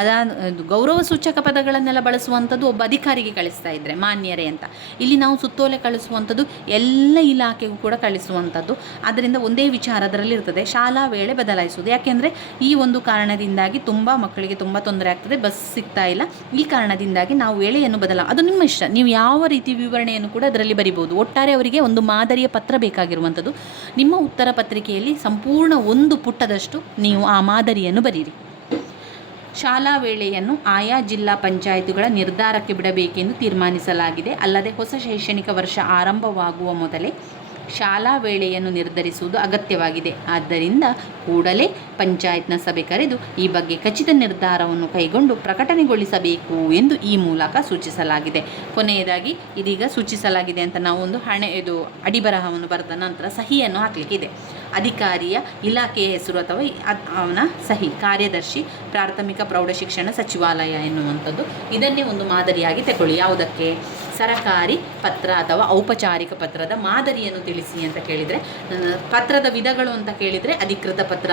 ಅದಾದ ಗೌರವ ಸೂಚಕ ಪದಗಳನ್ನೆಲ್ಲ ಬಳಸುವಂಥದ್ದು ಒಬ್ಬ ಅಧಿಕಾರಿಗೆ ಕಳಿಸ್ತಾ ಇದ್ದರೆ ಮಾನ್ಯರೇ ಅಂತ. ಇಲ್ಲಿ ನಾವು ಸುತ್ತೋಲೆ ಕಳಿಸುವಂಥದ್ದು ಎಲ್ಲ ಇಲಾಖೆಗೂ ಕೂಡ ಕಳಿಸುವಂಥದ್ದು. ಅದರಿಂದ ಒಂದೇ ವಿಚಾರ ಅದರಲ್ಲಿ ಇರ್ತದೆ. ಶಾಲಾ ವೇಳೆ ಬದಲಾಯಿಸುವುದು. ಯಾಕೆಂದರೆ ಈ ಒಂದು ಕಾರಣದಿಂದಾಗಿ ತುಂಬ ಮಕ್ಕಳಿಗೆ ತುಂಬ ತೊಂದರೆ ಆಗ್ತದೆ. ಬಸ್ ಸಿಗ್ತಾ ಇಲ್ಲ. ಈ ಕಾರಣದಿಂದಾಗಿ ನಾವು ವೇಳೆಯನ್ನು ಬದಲ ಅದು ನಿಮ್ಮ ಇಷ್ಟ. ನೀವು ಯಾವ ರೀತಿ ವಿವರಣೆಯನ್ನು ಕೂಡ ಅದರಲ್ಲಿ ಬರಿಬೋದು ಒಟ್ಟಾರೆ ಅವರಿಗೆ ಒಂದು ಮಾದರಿಯ ಪತ್ರ ಬೇಕಾಗಿರುವಂಥದ್ದು. ನಿಮ್ಮ ಉತ್ತರ ಪತ್ರಿಕೆಯಲ್ಲಿ ಸಂಪೂರ್ಣ ಒಂದು ಪುಟದಷ್ಟು ನೀವು ಆ ಮಾದರಿಯನ್ನು ಬರೀರಿ ಶಾಲಾ ವೇಳೆಯನ್ನು ಆಯಾ ಜಿಲ್ಲಾ ಪಂಚಾಯತ್ಗಳ ನಿರ್ಧಾರಕ್ಕೆ ಬಿಡಬೇಕೆಂದು ತೀರ್ಮಾನಿಸಲಾಗಿದೆ. ಅಲ್ಲದೆ ಹೊಸ ಶೈಕ್ಷಣಿಕ ವರ್ಷ ಆರಂಭವಾಗುವ ಮೊದಲೇ ಶಾಲಾ ವೇಳೆಯನ್ನು ನಿರ್ಧರಿಸುವುದು ಅಗತ್ಯವಾಗಿದೆ. ಆದ್ದರಿಂದ ಕೂಡಲೇ ಪಂಚಾಯತ್ನ ಸಭೆ ಕರೆದು ಈ ಬಗ್ಗೆ ಖಚಿತ ನಿರ್ಧಾರವನ್ನು ಕೈಗೊಂಡು ಪ್ರಕಟಣೆಗೊಳಿಸಬೇಕು ಎಂದು ಈ ಮೂಲಕ ಸೂಚಿಸಲಾಗಿದೆ. ಕೊನೆಯದಾಗಿ ಇದೀಗ ಸೂಚಿಸಲಾಗಿದೆ ಅಂತ ನಾವು ಒಂದು ಹಣೆ, ಇದು ಅಡಿಬರಹವನ್ನು ಬರೆದ ನಂತರ ಸಹಿಯನ್ನು ಹಾಕಲಿಕ್ಕಿದೆ ಅಧಿಕಾರಿಯ ಇಲಾಖೆಯ ಹೆಸರು ಅಥವಾ ಅವನ ಸಹಿ, ಕಾರ್ಯದರ್ಶಿ, ಪ್ರಾಥಮಿಕ ಪ್ರೌಢಶಿಕ್ಷಣ ಸಚಿವಾಲಯ ಎನ್ನುವಂಥದ್ದು ಇದನ್ನೇ ಒಂದು ಮಾದರಿಯಾಗಿ ತಗೊಳ್ಳಿ. ಯಾವುದಕ್ಕೆ? ಸರಕಾರಿ ಪತ್ರ ಅಥವಾ ಔಪಚಾರಿಕ ಪತ್ರದ ಮಾದರಿಯನ್ನು ತಿಳಿಸಿ ಅಂತ ಕೇಳಿದರೆ ಪತ್ರದ ವಿಧಗಳು ಅಂತ ಕೇಳಿದರೆ ಅಧಿಕೃತ ಪತ್ರ,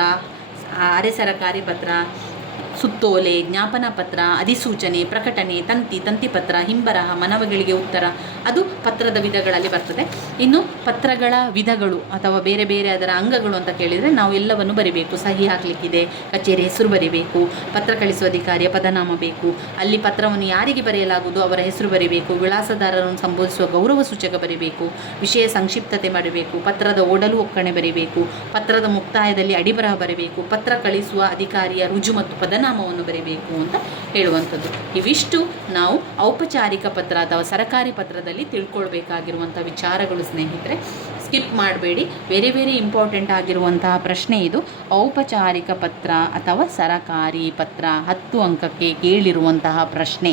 ಅರೆ ಸರಕಾರಿ ಪತ್ರ ಸುತ್ತೋಲೆ, ಜ್ಞಾಪನ ಪತ್ರ, ಅಧಿಸೂಚನೆ, ಪ್ರಕಟಣೆ, ತಂತಿ ತಂತಿ ಪತ್ರ ಹಿಂಬರಹ, ಮನವಿಗಳಿಗೆ ಉತ್ತರ. ಅದು ಪತ್ರದ ವಿಧಗಳಲ್ಲಿ ಬರ್ತದೆ. ಇನ್ನು ಪತ್ರಗಳ ವಿಧಗಳು ಅಥವಾ ಬೇರೆ ಬೇರೆ ಅದರ ಅಂಗಗಳು ಅಂತ ಕೇಳಿದರೆ ನಾವು ಎಲ್ಲವನ್ನು ಬರಿಬೇಕು. ಸಹಿ ಹಾಕಲಿಕ್ಕಿದೆ, ಕಚೇರಿ ಹೆಸರು ಬರಿಬೇಕು, ಪತ್ರ ಕಳಿಸುವ ಅಧಿಕಾರಿಯ ಪದನಾಮ ಬೇಕು, ಅಲ್ಲಿ ಪತ್ರವನ್ನು ಯಾರಿಗೆ ಬರೆಯಲಾಗುವುದು ಅವರ ಹೆಸರು ಬರಿಬೇಕು, ವಿಳಾಸದಾರರನ್ನು ಸಂಬೋಧಿಸುವ ಗೌರವ ಸೂಚಕ ಬರಿಬೇಕು, ವಿಷಯ ಸಂಕ್ಷಿಪ್ತತೆ ಮಾಡಬೇಕು, ಪತ್ರದ ಓಡಲು ಒಕ್ಕಣೆ ಬರಿಬೇಕು, ಪತ್ರದ ಮುಕ್ತಾಯದಲ್ಲಿ ಅಡಿಬರಹ ಬರಬೇಕು, ಪತ್ರ ಕಳಿಸುವ ಅಧಿಕಾರಿಯ ರುಜು ಮತ್ತು ಪದನಾಮವನ್ನು ಬರೀಬೇಕು ಅಂತ ಹೇಳುವಂಥದ್ದು. ಇವಿಷ್ಟು ನಾವು ಔಪಚಾರಿಕ ಪತ್ರ ಅಥವಾ ಸರಕಾರಿ ಪತ್ರದಲ್ಲಿ ತಿಳ್ಕೊಳ್ಬೇಕಾಗಿರುವಂಥ ವಿಚಾರಗಳು ಸ್ನೇಹಿತರೆ. ಸ್ಕಿಪ್ ಮಾಡಬೇಡಿ. ಬೇರೆ ಬೇರೆ ಇಂಪಾರ್ಟೆಂಟ್ ಆಗಿರುವಂತಹ ಪ್ರಶ್ನೆ ಇದು. ಔಪಚಾರಿಕ ಪತ್ರ ಅಥವಾ ಸರಕಾರಿ ಪತ್ರ ಹತ್ತು ಅಂಕಕ್ಕೆ ಕೇಳಿರುವಂತಹ ಪ್ರಶ್ನೆ.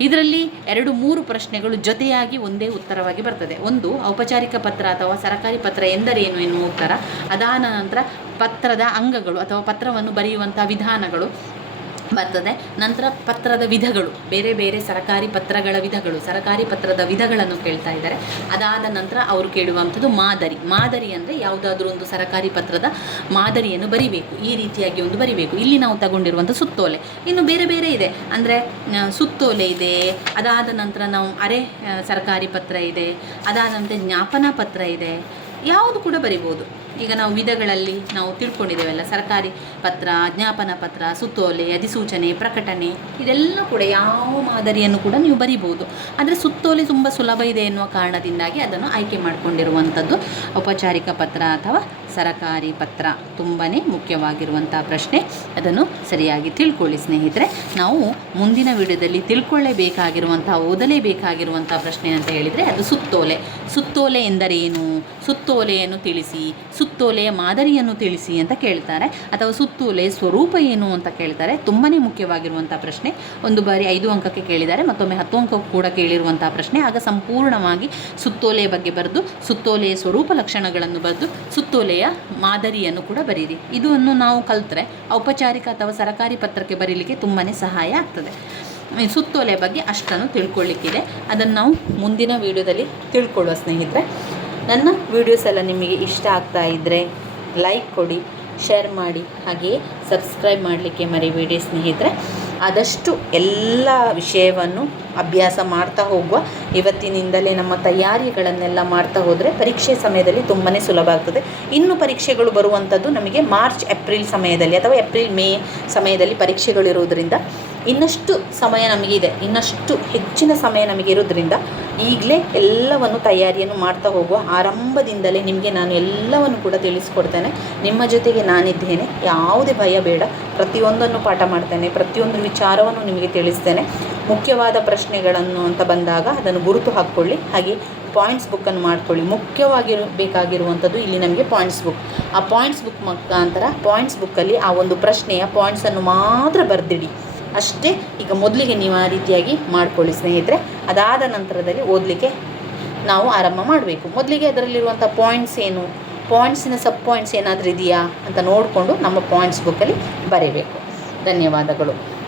ಇದರಲ್ಲಿ ಎರಡು ಮೂರು ಪ್ರಶ್ನೆಗಳು ಜೊತೆಯಾಗಿ ಒಂದೇ ಉತ್ತರವಾಗಿ ಬರ್ತದೆ. ಒಂದು, ಔಪಚಾರಿಕ ಪತ್ರ ಅಥವಾ ಸರಕಾರಿ ಪತ್ರ ಎಂದರೇನು ಎನ್ನುವ ಉತ್ತರ. ಅದಾದ ನಂತರ ಪತ್ರದ ಅಂಗಗಳು ಅಥವಾ ಪತ್ರವನ್ನು ಬರೆಯುವಂಥ ವಿಧಾನಗಳು. ಬರ್ತದೆ. ನಂತರ ಪತ್ರದ ವಿಧಗಳು, ಬೇರೆ ಬೇರೆ ಸರಕಾರಿ ಪತ್ರಗಳ ವಿಧಗಳು, ಸರಕಾರಿ ಪತ್ರದ ವಿಧಗಳನ್ನು ಕೇಳ್ತಾ ಇದ್ದಾರೆ. ಅದಾದ ನಂತರ ಅವರು ಕೇಳುವಂಥದ್ದು ಮಾದರಿ. ಮಾದರಿ ಅಂದರೆ ಯಾವುದಾದ್ರೂ ಒಂದು ಸರಕಾರಿ ಪತ್ರದ ಮಾದರಿಯನ್ನು ಬರಿಬೇಕು. ಈ ರೀತಿಯಾಗಿ ಒಂದು ಬರಿಬೇಕು. ಇಲ್ಲಿ ನಾವು ತಗೊಂಡಿರುವಂಥ ಸುತ್ತೋಲೆ. ಇನ್ನು ಬೇರೆ ಬೇರೆ ಇದೆ. ಅಂದರೆ ಸುತ್ತೋಲೆ ಇದೆ. ಅದಾದ ನಂತರ ನಾವು ಅರೆ ಸರ್ಕಾರಿ ಪತ್ರ ಇದೆ. ಅದಾದ ನಂತರ ಜ್ಞಾಪನ ಪತ್ರ ಇದೆ. ಯಾವುದು ಕೂಡ ಬರಿಬೋದು. ಈಗ ನಾವು ವಿಧಗಳಲ್ಲಿ ನಾವು ತಿಳ್ಕೊಂಡಿದ್ದೇವೆಲ್ಲ, ಸರ್ಕಾರಿ ಪತ್ರ, ಜ್ಞಾಪನ ಪತ್ರ, ಸುತ್ತೋಲೆ, ಅಧಿಸೂಚನೆ, ಪ್ರಕಟಣೆ ಇದೆಲ್ಲ ಕೂಡ ಯಾವ ಮಾದರಿಯನ್ನು ಕೂಡ ನೀವು ಬರಿಬೋದು ಆದರೆ ಸುತ್ತೋಲೆ ತುಂಬ ಸುಲಭ ಇದೆ ಎನ್ನುವ ಕಾರಣದಿಂದಾಗಿ ಅದನ್ನು ಆಯ್ಕೆ ಮಾಡಿಕೊಂಡಿರುವಂಥದ್ದು ಔಪಚಾರಿಕ ಪತ್ರ ಅಥವಾ ಸರಕಾರಿ ಪತ್ರ ತುಂಬಾ ಮುಖ್ಯವಾಗಿರುವಂಥ ಪ್ರಶ್ನೆ. ಅದನ್ನು ಸರಿಯಾಗಿ ತಿಳ್ಕೊಳ್ಳಿ ಸ್ನೇಹಿತರೆ. ನಾವು ಮುಂದಿನ ವಿಡಿಯೋದಲ್ಲಿ ತಿಳ್ಕೊಳ್ಳೇಬೇಕಾಗಿರುವಂಥ ಓದಲೇಬೇಕಾಗಿರುವಂಥ ಪ್ರಶ್ನೆ ಅಂತ ಹೇಳಿದರೆ ಅದು ಸುತ್ತೋಲೆ. ಸುತ್ತೋಲೆ ಎಂದರೇನು? ಸುತ್ತೋಲೆಯನ್ನು ತಿಳಿಸಿ, ಸುತ್ತೋಲೆಯ ಮಾದರಿಯನ್ನು ತಿಳಿಸಿ ಅಂತ ಕೇಳ್ತಾರೆ. ಅಥವಾ ಸುತ್ತೋಲೆ ಸ್ವರೂಪ ಏನು ಅಂತ ಕೇಳ್ತಾರೆ. ತುಂಬಾ ಮುಖ್ಯವಾಗಿರುವಂಥ ಪ್ರಶ್ನೆ. ಒಂದು ಬಾರಿ ಐದು ಅಂಕಕ್ಕೆ ಕೇಳಿದ್ದಾರೆ. ಮತ್ತೊಮ್ಮೆ ಹತ್ತು ಅಂಕಕ್ಕೂ ಕೂಡ ಕೇಳಿರುವಂಥ ಪ್ರಶ್ನೆ. ಆಗ ಸಂಪೂರ್ಣವಾಗಿ ಸುತ್ತೋಲೆಯ ಬಗ್ಗೆ ಬರೆದು, ಸುತ್ತೋಲೆಯ ಸ್ವರೂಪ ಲಕ್ಷಣಗಳನ್ನು ಬರೆದು, ಸುತ್ತೋಲೆಯ ಮಾದರಿಯನ್ನು ಕೂಡ ಬರೀರಿ. ಇದನ್ನು ನಾವು ಕಲಿತ್ರೆ ಔಪಚಾರಿಕ ಅಥವಾ ಸರಕಾರಿ ಪತ್ರಕ್ಕೆ ಬರೀಲಿಕ್ಕೆ ತುಂಬಾ ಸಹಾಯ ಆಗ್ತದೆ. ಸುತ್ತೋಲೆ ಬಗ್ಗೆ ಅಷ್ಟನ್ನು ತಿಳ್ಕೊಳ್ಳಿಕ್ಕಿದೆ ಅದನ್ನು ನಾವು ಮುಂದಿನ ವಿಡಿಯೋದಲ್ಲಿ ತಿಳ್ಕೊಳ್ಳುವ ಸ್ನೇಹಿತರೆ. ನನ್ನ ವಿಡಿಯೋಸ್ ಎಲ್ಲ ನಿಮಗೆ ಇಷ್ಟ ಆಗ್ತಾ ಇದ್ದರೆ ಲೈಕ್ ಕೊಡಿ, ಶೇರ್ ಮಾಡಿ, ಹಾಗೆಯೇ ಸಬ್ಸ್ಕ್ರೈಬ್ ಮಾಡಲಿಕ್ಕೆ ಮರಿಬೇಡಿ ಸ್ನೇಹಿತರೆ. ಆದಷ್ಟು ಎಲ್ಲ ವಿಷಯವನ್ನು ಅಭ್ಯಾಸ ಮಾಡ್ತಾ ಹೋಗುವ. ಇವತ್ತಿನಿಂದಲೇ ನಮ್ಮ ತಯಾರಿಗಳನ್ನೆಲ್ಲ ಮಾಡ್ತಾ ಹೋದರೆ ಪರೀಕ್ಷೆ ಸಮಯದಲ್ಲಿ ತುಂಬಾ ಸುಲಭ ಆಗ್ತದೆ. ಇನ್ನು ಪರೀಕ್ಷೆಗಳು ಬರುವಂಥದ್ದು ನಮಗೆ ಮಾರ್ಚ್ ಏಪ್ರಿಲ್ ಸಮಯದಲ್ಲಿ ಅಥವಾ ಏಪ್ರಿಲ್ ಮೇ ಸಮಯದಲ್ಲಿ ಪರೀಕ್ಷೆಗಳಿರುವುದರಿಂದ ಇನ್ನಷ್ಟು ಸಮಯ ನಮಗಿದೆ ಇನ್ನಷ್ಟು ಹೆಚ್ಚಿನ ಸಮಯ ನಮಗೆ ಇರೋದ್ರಿಂದ ಈಗಲೇ ಎಲ್ಲವನ್ನು ತಯಾರಿಯನ್ನು ಮಾಡ್ತಾ ಹೋಗುವ ಆರಂಭದಿಂದಲೇ ನಿಮಗೆ ನಾನು ಎಲ್ಲವನ್ನು ಕೂಡ ತಿಳಿಸ್ಕೊಡ್ತೇನೆ. ನಿಮ್ಮ ಜೊತೆಗೆ ನಾನಿದ್ದೇನೆ, ಯಾವುದೇ ಭಯ ಬೇಡ, ಪ್ರತಿಯೊಂದನ್ನು ಪಾಠ ಮಾಡ್ತೇನೆ, ಪ್ರತಿಯೊಂದು ವಿಚಾರವನ್ನು ನಿಮಗೆ ತಿಳಿಸ್ತೇನೆ. ಮುಖ್ಯವಾದ ಪ್ರಶ್ನೆಗಳನ್ನು ಅಂತ ಬಂದಾಗ ಅದನ್ನು ಗುರುತು ಹಾಕ್ಕೊಳ್ಳಿ, ಹಾಗೆ ಪಾಯಿಂಟ್ಸ್ ಬುಕ್ಕನ್ನು ಮಾಡ್ಕೊಳ್ಳಿ. ಮುಖ್ಯವಾಗಿರು ಬೇಕಾಗಿರುವಂಥದ್ದು ಇಲ್ಲಿ ನಮಗೆ ಪಾಯಿಂಟ್ಸ್ ಬುಕ್ ಆ ಪಾಯಿಂಟ್ಸ್ ಬುಕ್ ಮುಖಾಂತರ ಪಾಯಿಂಟ್ಸ್ ಬುಕ್ಕಲ್ಲಿ ಆ ಒಂದು ಪ್ರಶ್ನೆಯ ಪಾಯಿಂಟ್ಸನ್ನು ಮಾತ್ರ ಬರೆದಿಡಿ. ಅಷ್ಟೇ ಈಗ ಮೊದಲಿಗೆ ನೀವು ಆ ರೀತಿಯಾಗಿ ಮಾಡಿಕೊಳ್ಳಿ ಸ್ನೇಹಿತರೆ. ಅದಾದ ನಂತರದಲ್ಲಿ ಓದಲಿಕ್ಕೆ ನಾವು ಆರಂಭ ಮಾಡಬೇಕು. ಮೊದಲಿಗೆ ಅದರಲ್ಲಿರುವಂಥ ಪಾಯಿಂಟ್ಸ್ ಏನು? ಪಾಯಿಂಟ್ಸಿನ ಸಬ್ ಪಾಯಿಂಟ್ಸ್ ಏನಾದರೂ ಇದೆಯಾ ಅಂತ ನೋಡಿಕೊಂಡು ನಮ್ಮ ಪಾಯಿಂಟ್ಸ್ ಬುಕ್ಕಲ್ಲಿ ಬರೀಬೇಕು. ಧನ್ಯವಾದಗಳು.